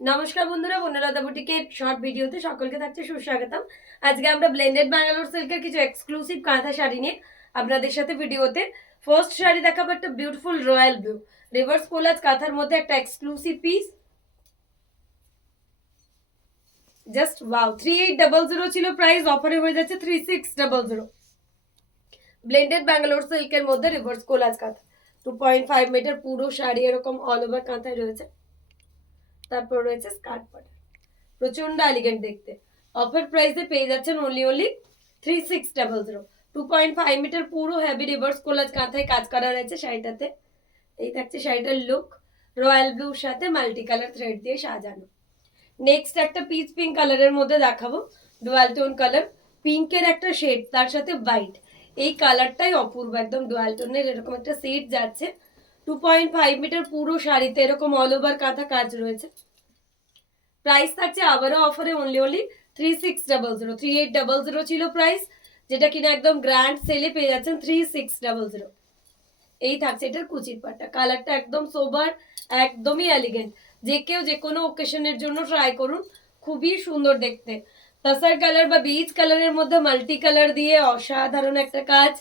নমস্কার বন্ধুরা, বনলতা বুটিকের শর্ট ভিডিওতে সকলকে থাকছে সুস্বাগতম। আজকে আমরা ব্লেন্ডেড ব্যাঙ্গালোর সিল্কের কিছু এক্সক্লুসিভ কাঁথা শাড়ি নিয়ে আপনাদের সাথে ভিডিওতে ফার্স্ট শাড়ি দেখাবো একটা beautiful royal blue reverse collage কাঁথার মধ্যে একটা এক্সক্লুসিভ পিস। জাস্ট ওয়াও, 3800 ছিল প্রাইস, অফারে হয়ে যাচ্ছে 3600। ব্লেন্ডেড ব্যাঙ্গালোর সিল্কের মধ্যে রিভার্স কোলাজ কাঁথা, 2.5 মিটার পুরো শাড়ি এরকম অল ওভার কাঁথায় রয়েছে। তারপর রয়েছে স্কার্ট বর্ডার, প্রচন্ড এলিগেন্ট দেখতে। অফার প্রাইসে পেয়ে যাচ্ছেন অনলি 3600। 2.5 মিটার পুরো হেভি রিভার্স কোলাজ কাঁথায় কাজ করা রয়েছে শাড়িটাতে। এই থাকছে শাড়িটার লুক, রয়্যাল ব্লুর সাথে মাল্টি কালার থ্রেড দিয়ে সাজানো। নেক্সট একটা পিচ পিঙ্ক কালারের মধ্যে দেখাবো, ডুয়াল টোন কালার, পিঙ্কের একটা শেড তার সাথে হোয়াইট। এই কালারটাই অপূর্ব, একদম ডুয়াল টোনের এরকম একটা সেট যাচ্ছে। 2.5 মিটার পুরো শাড়িতে এরকম অল ওভার কাঁথা কাজ রয়েছে। প্রাইস থাকছে আবারও অফারে অনলি 3600। 3800 ছিল প্রাইস, যেটা কিনা একদম গ্র্যান্ড সেলে পেয়ে যাচ্ছেন 3600। এই থাকছে এটার কুচির পাটটা, কালারটা একদম সোবার, একদমই এলিগেন্ট। যে কেউ যে কোনো ওকেশনের জন্য ট্রাই করুন, খুবই সুন্দর দেখতে। তাসার কালার বা বিচ কালারের মধ্যে মাল্টি কালার দিয়ে অসাধারণ একটা কাজ।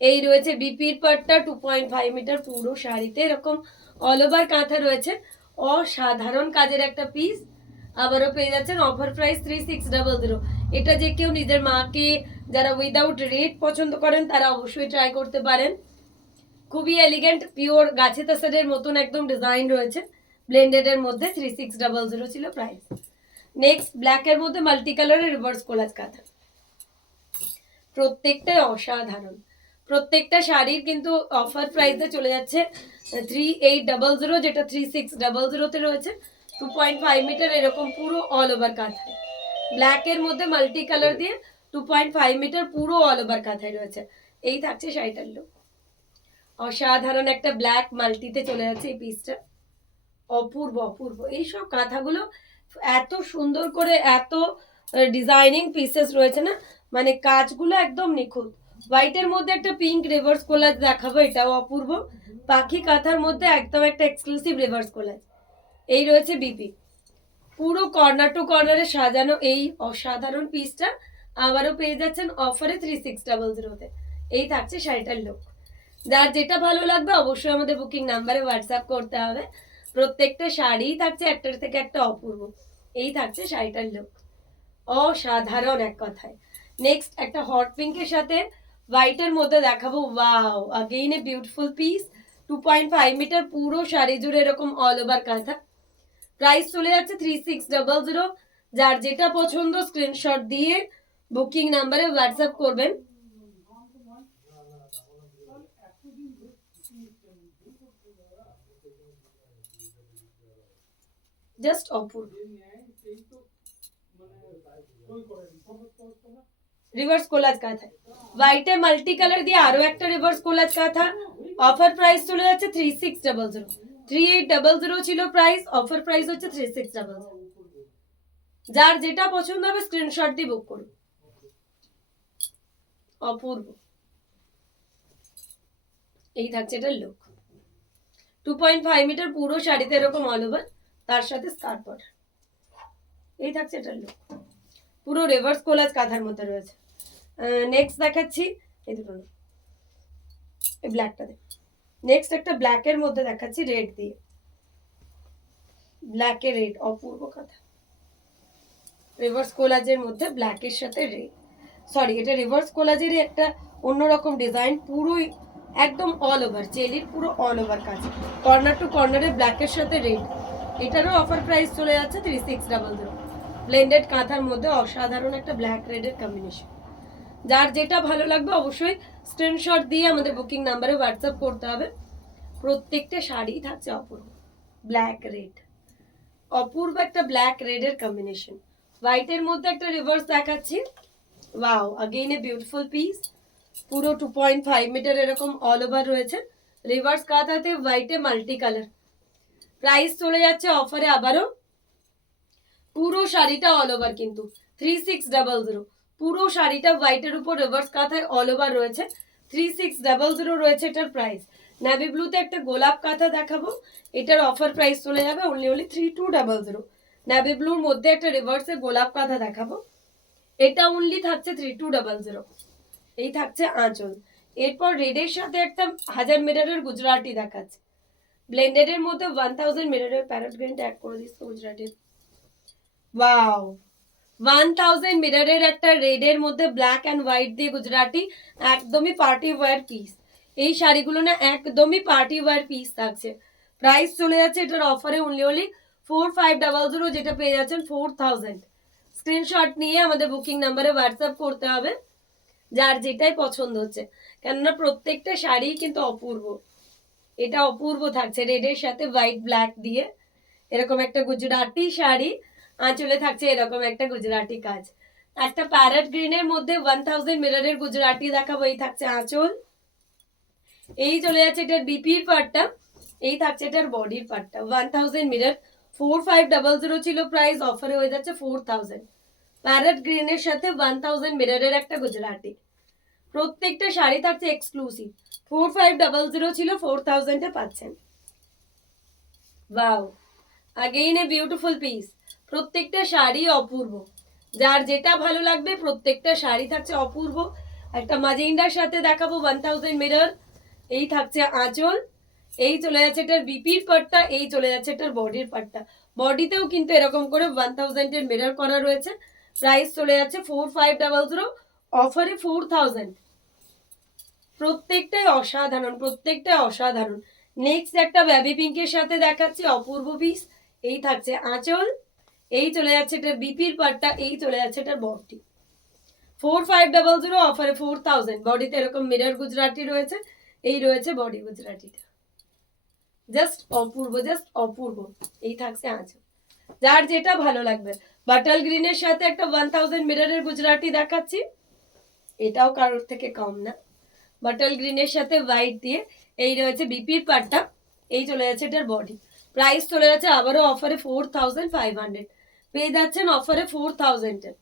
এই রয়েছে বিপির পাটটা, 2.5 মিটার পুরো শাড়িতে এরকম অল ওভার কাঁথা রয়েছে। অসাধারণ কাজের একটা পিস, আবারও পেয়ে যাচ্ছেন অফার প্রাইস 3600। এটা যে কেউ নিজের মাকে, যারা উইদাউট রেড পছন্দ করেন তারা অবশ্যই ট্রাই করতে পারেন। খুবই এলিগেন্ট, পিওর গাছে তাসারের মতন একদম ডিজাইন রয়েছে। ব্লেন্ডেড এর মধ্যে 3600 ছিল প্রাইস। নেক্সট ব্ল্যাক এর মধ্যে মাল্টি কালারের রিভার্স কোলাজ কাঁথা, প্রত্যেকটাই অসাধারণ। প্রত্যেকটা শাড়ির কিন্তু অফার প্রাইসে চলে যাচ্ছে 3800, যেটা 3600 তে রয়েছে। 2.5 মিটার এরকম পুরো অল ওভার কাঁথায়, ব্ল্যাক এর মধ্যে মাল্টি কালার দিয়ে 2.5 মিটার পুরো অল ওভার কাঁথায় রয়েছে। এই থাকছে শাড়িটার লুক, অসাধারণ একটা ব্ল্যাক মাল্টিতে চলে যাচ্ছে এই পিসটা। অপূর্ব অপূর্ব এইসব কাঁথাগুলো, এত সুন্দর করে এত ডিজাইনিং পিসেস রয়েছে না, মানে কাজগুলো একদম নিখুঁত। হোয়াইটের মধ্যে একটা পিঙ্ক রিভার্স কোলাজ দেখাবো, এটাও অপূর্ব। পাখি কাঁথার মধ্যে একদম একটা এক্সক্লুসিভ রিভার্স কোলাজ। এই রয়েছে বিপি, পুরো কর্নার টু কর্নারে সাজানো এই অসাধারণ পিসটা আবারও পেয়ে যাচ্ছেন অফারে 3600-তে। এই থাকছে শাড়িটার লুক। যার যেটা ভালো লাগবে অবশ্যই আমাদের বুকিং নাম্বারে হোয়াটসঅ্যাপ করতে হবে। প্রত্যেকটা শাড়ি থাকছে একটার থেকে একটা অপূর্ব। এই থাকছে শাড়িটার লুক, অসাধারণ এক কথায়। নেক্সট একটা হট পিঙ্কের সাথে হোয়াইটের মধ্যে দেখাবো, wow, again a beautiful piece. 2.5 metre পুরো শাড়ি জুড়ে এরকম অল ওভার কাঁথা। প্রাইস চলে যাচ্ছে 3600। যার যেটা পছন্দ স্ক্রিনশট দিয়ে বুকিং নাম্বারে হোয়াটসঅ্যাপ করবেন। জাস্ট অপূর্ব রিভার্স কোলাজ কাঁথা, হোয়াইটে মাল্টি কালার দিয়ে আরো একটা রিভার্স কোলাজ কাঁথা। অফার প্রাইস চলে যাচ্ছে 3600। 3800 ছিল প্রাইস, অফার প্রাইস হচ্ছে 3600। যার যেটা পছন্দ হবে স্ক্রিনশট দিয়ে বুক করুন। অপূর্ব, এই থাকছে এটার লুক। 2.5 মিটার পুরো শাড়িতে এরকম অল ওভার, তার সাথে স্কার্ট বর্ডার। এই থাকছে এটার লুক, পুরো রিভার্স কোলাজ কাঁথার মধ্যে রয়েছে। নেক্সট দেখাচ্ছি এই দুটো, এই ব্ল্যাকটা দেখ। নেক্সট একটা ব্ল্যাকের মধ্যে দেখাচ্ছি রেড দিয়ে, ব্ল্যাকে রেড, অপূর্ব কথা। রিভার্স কোলাজের মধ্যে ব্ল্যাকের সাথে রেড, সরি এটা রিভার্স কোলাজেরই একটা অন্যরকম ডিজাইন, পুরোই একদম অল ওভার চেলির পুরো অল ওভার কাজ, কর্নার টু কর্নারে ব্ল্যাকের সাথে রেড। এটারও অফার প্রাইস চলে যাচ্ছে 3600। ব্লেন্ডেড কাঁথার মধ্যে অসাধারণ একটা ব্ল্যাক রেডের কম্বিনেশন। যার যেটা ভালো লাগবে অবশ্যই স্ক্রিনশট দিয়ে আমাদের বুকিং নাম্বারে হোয়াটসঅ্যাপ করতে হবে। প্রত্যেকটা শাড়ি থাকছে অপূর্ব, ব্ল্যাক রেড, অপূর্ব একটা ব্ল্যাক রেডের কম্বিনেশন। হোয়াইটের মধ্যে একটা রিভার্স দেখাচ্ছি, wow, again a beautiful piece. পুরো 2.5 মিটার এরকম অল ওভার রয়েছে। রিভার্স কাঁথাতে হোয়াইটে মাল্টি কালার। প্রাইস চলে যাচ্ছে অফারে আবারও, পুরো শাড়িটা অল ওভার কিন্তু 3600। পুরো শাড়িটা হোয়াইটের উপর রিভার্স কাঁথায় অল ওভার রয়েছে, 3600 রয়েছে এটার প্রাইস। নেভি ব্লুতে একটা গোলাপ কাঁথা দেখাবো, এটার অফার প্রাইস চলে যাবে অনলি 3200। নেভি ব্লুর মধ্যে একটা রিভার্সে গোলাপ কাঁথা দেখাবো, এটা অনলি থাকছে 3200। এই থাকছে আঁচল। এরপর রেডের সাথে একটা 1000 মিটারের গুজরাটি দেখাচ্ছে, ব্লেন্ডেড এর মধ্যে 1000 মিটারের প্যারট গ্রিন ট্যাগ করে দিস গুজরাটি। ওয়াও, 1000 মিটারের একটা রেডের মধ্যে ব্ল্যাক অ্যান্ড হোয়াইট দিয়ে গুজরাটি, একদমই পার্টি ওয়্যার পিস। এই শাড়িগুলো না একদমই পার্টি ওয়্যার পিস থাকছে। প্রাইস চলে যাচ্ছে এটার অফারে অনলি 4500, যেটা পেয়ে যাচ্ছেন 4000। স্ক্রিনশট নিয়ে আমাদের বুকিং নাম্বারে হোয়াটসঅ্যাপ করতে হবে যার যেটাই পছন্দ হচ্ছে, কেননা প্রত্যেকটা শাড়ি কিন্তু অপূর্ব। এটা অপূর্ব থাকছে রেডের সাথে হোয়াইট ব্ল্যাক দিয়ে, এরকম একটা গুজরাটি শাড়ি, আঁচলে থাকছে এরকম একটা গুজরাটি কাজ। একটা প্যারট গ্রিনের মধ্যে 1000 মিটারের গুজরাটি দেখাবো, এই থাকছে আঁচল, এই চলে যাচ্ছে এটার বিপির পার্টটা, এই থাকছে এটার বডির পার্টটা। 1000 মিটার 4500 ছিল প্রাইস, অফারে হয়ে যাচ্ছে 4000। প্যারট গ্রিনের সাথে 1000 মিটারের একটা গুজরাটি, প্রত্যেকটা শাড়ি থাকছে এক্সক্লুসিভ। 4500 ছিল, 4000 এ পাচ্ছেন। ওয়াও, আগেইন এ বিউটিফুল পিস। প্রত্যেকটা শাড়ি অপূর্ব, যার যেটা ভালো লাগবে প্রত্যেকটা শাড়ি থাকছে অপূর্ব। একটা মাজেন্ডার সাথে দেখাবো 1000 মিটার, এই থাকছে আঁচল, এই চলে যাচ্ছে এটার বিপির পাটটা, এই চলে যাচ্ছে এটার বডির পাটটা। বডিতেও কিন্তু এরকম করে 1000 এর মিরর করা রয়েছে। প্রাইস চলে যাচ্ছে 4500, অফারে 4000। প্রত্যেকটাই অসাধারণ, প্রত্যেকটাই অসাধারণ। নেক্সট একটা বেবি পিঙ্কের সাথে দেখাচ্ছি অপূর্ব পিস, এই থাকছে আঁচল, এই চলে যাচ্ছে এটার বিপির পাটটা, এই চলে যাচ্ছে এটার বডি। 4500, অফারে 4000। বডিতে এরকম মিরর গুজরাটি রয়েছে, এই রয়েছে বডি গুজরাটিটা। জাস্ট অপূর্ব, জাস্ট অপূর্ব। এই থাকছে আঁচল, যার যেটা ভালো লাগবে। বাটাল গ্রিনের সাথে একটা 1000 মিররের গুজরাটি দেখাচ্ছি, এটাও কারোর থেকে কম না। বাটাল গ্রিনের সাথে হোয়াইট দিয়ে, এই রয়েছে বিপির পাটটা, এই চলে যাচ্ছে এটার বডি। প্রাইস চলে যাচ্ছে আবারও অফারে 4500, পেয়ে যাচ্ছেন অফারে 4000।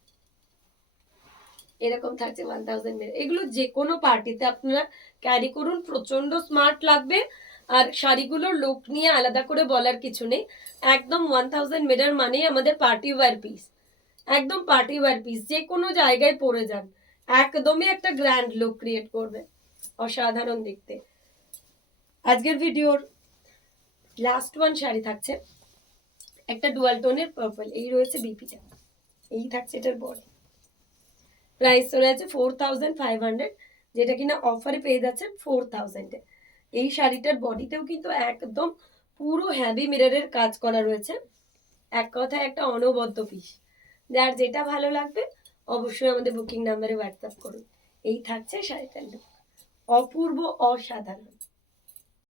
এরকম থাকছে 1000 মিটার। এগুলো যে কোনো পার্টিতে আপনারা ক্যারি করুন, প্রচন্ড স্মার্ট লাগবে। আর শাড়িগুলোর লুক নিয়ে আলাদা করে বলার কিছু নেই, একদম 1000 মিটার মানে আমাদের পার্টি ওয়্যার পিস, একদম পার্টি ওয়্যার পিস, যে কোনো জায়গায় পরে যান একদমই একটা গ্র্যান্ড লুক ক্রিয়েট করবে, অসাধারণ দেখতে। আজকের ভিডিওর লাস্ট ওয়ান শাড়ি থাকছে একটা ডুয়াল টোনের পার্পল, এই রয়েছে বিপিটা, এই থাকছে এটার বডি। প্রাইস চলে যাচ্ছে 4500, যেটা কিনা অফারে পেয়ে যাচ্ছেন 4000 এ। এই শাড়িটার বডিতেও কিন্তু একদম পুরো হ্যাভি মিররের কাজ করা রয়েছে, এক কথায় একটা অনবদ্য পিস। যার যেটা ভালো লাগবে অবশ্যই আমাদের বুকিং নাম্বারে হোয়াটসঅ্যাপ করুন। এই থাকছে শাড়িটার লুক, অপূর্ব, অসাধারণ।